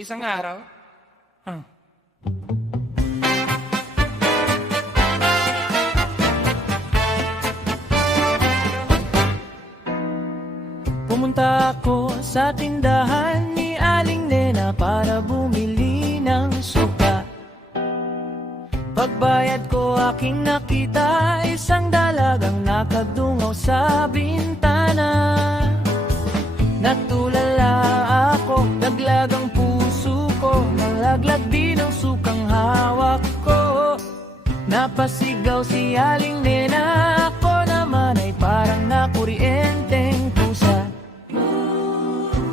Isang araw, pumunta ako sa tindahan ni Aling Nena para bumili ng suka. Pagbayad ko aking nakita isang dalagang nakadungaw sa bintana. Natulala ako, laglag ang puso ko, nalaglag din ang sukang hawak ko. Napasigaw si Aling Nena, ako naman ay parang nakuryenteng pusa.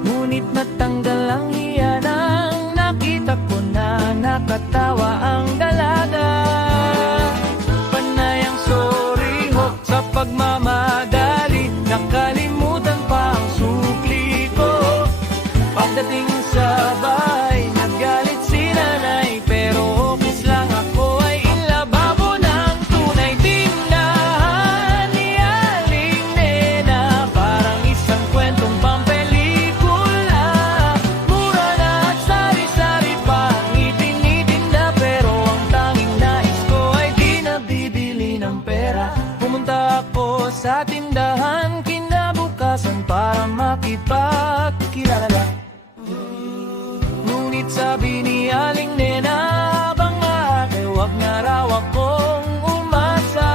Ngunit natanggal ang hiya nang nakita ko na nakatawa ang dalaga. Panay ang sorry ho sa pagmamadali, nakalimutan pa ang sukli ko. Pagdating sa bahay, nagalit si nanay, pero okis lang ako ay inlababo ng tunay. Tindahan ni Aling Nena, parang isang kwentong pampelikula. Mura na at sari-sari pa ang itinitinda, pero ang tanging nais ko ay di nabibili ng pera. Pumunta ako sa tindahan kinabukasan para makipagkilala. Ngunit sabi ni Aling Nena, habang ate, wag na raw akong umasa.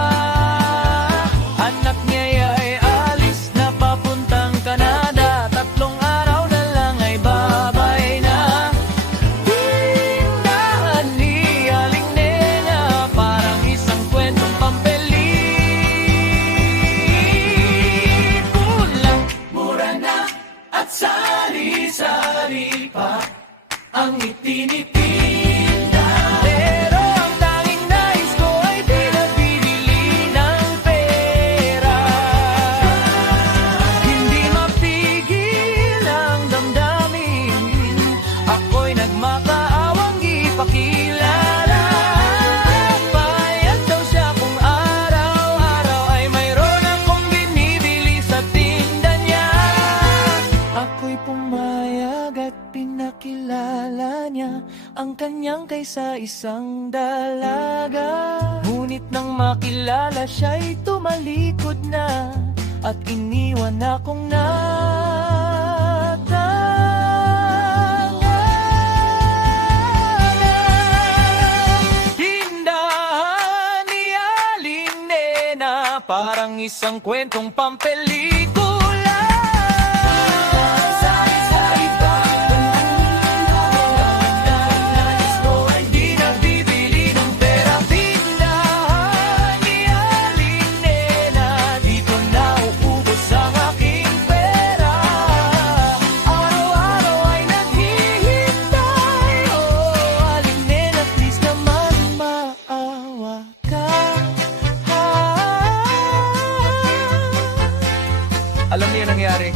Anak niya ay alis na papuntang Canada, 3 araw na lang ay babay na. Tindahan ni Aling Nena, parang isang kwentong pampelikula. Mura na at sari-sari pa ang itinitinda, pero ang tanging nais ko ay di nabibili ng pera. Hindi mapigil ang damdamin, ako'y nagmakaawang ipakilala. Payag daw siya kung araw-araw ay mayroon akong binibili sa tinda niya. Ako'y pumayag at pinakilala niya ang kanyang kaysa-isang dalaga. Ngunit nang makilala siya'y tumalikod na at iniwan akong natanganga. Tindahan ni Aling Nena, parang isang kwentong pampelikula. Sari-sari pa ang nais ko ay di nabibili ng pera. Tindahan ni Aling Nena, dito na uubos ang aking pera. Araw-araw ay naghihintay. Oh, Aling Nena, please naman maawa ka. alam niyo yung nangyari.